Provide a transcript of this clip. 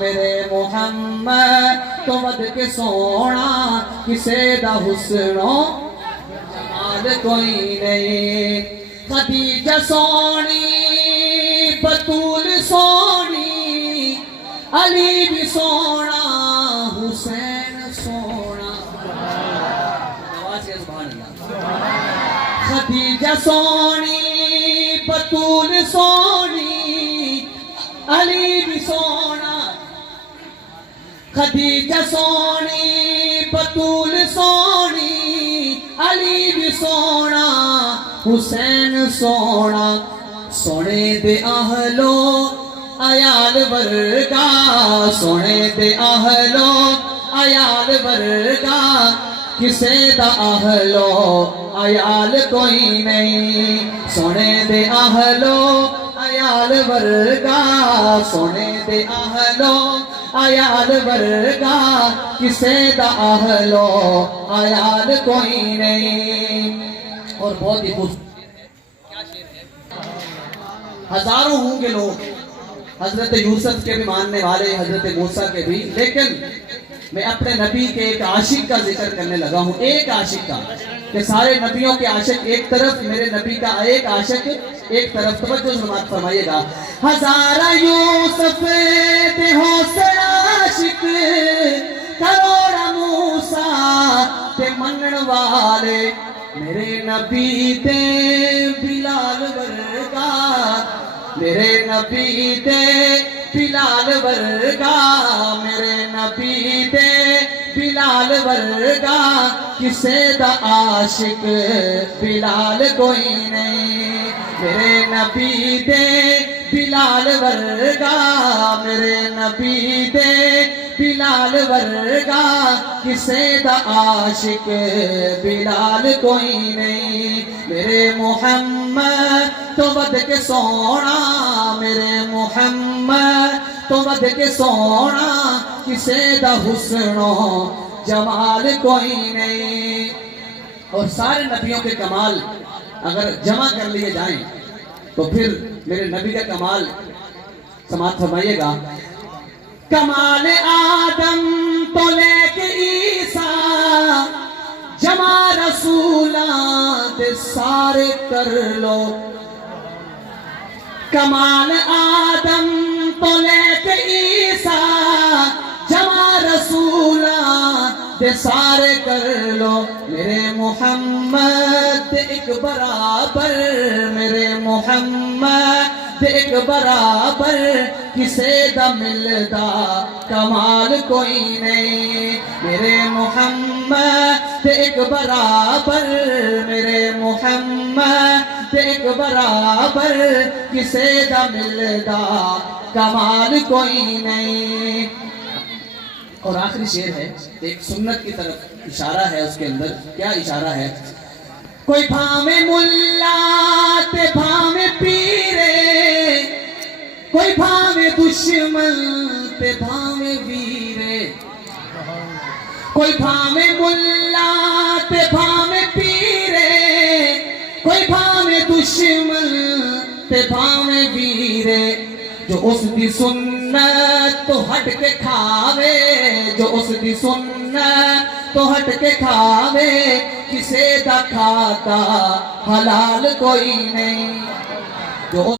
میرے محمد تو ود کے سونا کسے دا حسن و جمال کوئی نہیں خدیجہ سونی بطول سونی علی بھی سونا حسین سونا خدیجہ سونی بطول سونی علی بھی سونا خدیجہ سونی بطول سونی علی بھی سونا حسین سونا سونے دے اہلو عیال ورگا سونے دے اہلو عیال ورگا کسے دا اہلو عیال کوئی نہیں سونے دے اہلو عیال ورگا سونے دے اہلو عیال ورگا کسے دا اہلو عیال کوئی نہیں اور بہت ہی خوش ہزاروں ہوں گے لوگ حضرت یوسف کے بھی ماننے والے حضرت موسیٰ کے بھی لیکن میں اپنے نبی کے ایک عاشق کا ذکر کرنے لگا ہوں ایک عاشق کا کہ سارے نبیوں کے عاشق ایک طرف میرے نبی کا ایک عاشق ایک طرف توجہ سماعت فرمائیے گا ہزارہ یوسف تے حوصلہ عاشق کروڑا موسیٰ تے منن والے میرے نبی تے بلال ورگا میرے نبی تے بلال ورگا میرے نبی تے بلال ورگا کسے دا عاشق بلال کوئی نہیں میرے نبی تے بلال ورگا میرے نبی تے بلال ورگا کسے دا عاشق بلال کوئی نہیں میرے محمد تو ود کے سونا میرے محمد تو ود کے سونا کسے دا حسن و جمال کوئی نہیں اور سارے نبیوں کے کمال اگر جمع کر لیے جائیں تو پھر میرے نبی کا کمال سماعت فرمائیے گا کمال آدم تو لے کے عیسیٰ جمع رسولات سارے کر لو کمال آدم تو لے کے عیسیٰ جمع رسولات سارے کر لو میرے محمد ایک برابر میرے محمد ایک برابر کسے دا ملدا کمال کوئی نہیں میرے محمد ایک برابر میرے محمد ایک برابر کسے دا ملدا کمال کوئی نہیں اور آخری شعر ہے ایک سنت کی طرف اشارہ ہے اس کے اندر کیا اشارہ ہے کوئی بھاوے ملا تے بھاوے پیرے کوئی بھاوے دشمن تے بھاوے ویرے کوئی بھاوے ملا تے بھاوے پیرے کوئی بھاوے دشمن تے بھاوے ویرے جو اس دی سنت تو ہٹ کے کھاوے جو اس دی سنت تو ہٹ کے کھاوے کسے دا کھاتا حلال کوئی نہیں جو